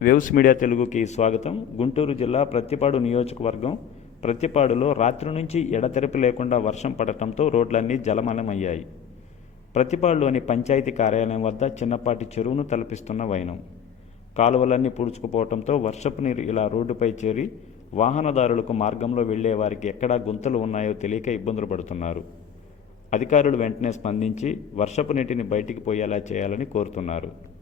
Waves media తెలుగుకి స్వాగతం. గుంటూరు జిల్లా ప్రత్తిపాడు నియోజకవర్గం ప్రత్తిపాడులో రాత్రి నుంచి ఎడతెరపి లేకుండా వర్షం పడటంతో రోడ్లన్నీ జలమలమయ్యాయి. ప్రతిపాడులోని పంచాయతీ కార్యాలయం వద్ద చిన్నపాటి చెరువును తలపిస్తున్న వైనం. కాలువలన్నీ పూడ్చుకుపోవడంతో వర్షపు నీరు ఇలా రోడ్డుపై చేరి వాహనదారులకు మార్గంలో వెళ్ళే వారికి ఎక్కడా గుంతలు ఉన్నాయో తెలియక ఇబ్బందులు పడుతున్నారు. అధికారులు వెంటనే స్పందించి వర్షపు నీటిని బయటికి పోయేలా చేయాలని కోరుతున్నారు.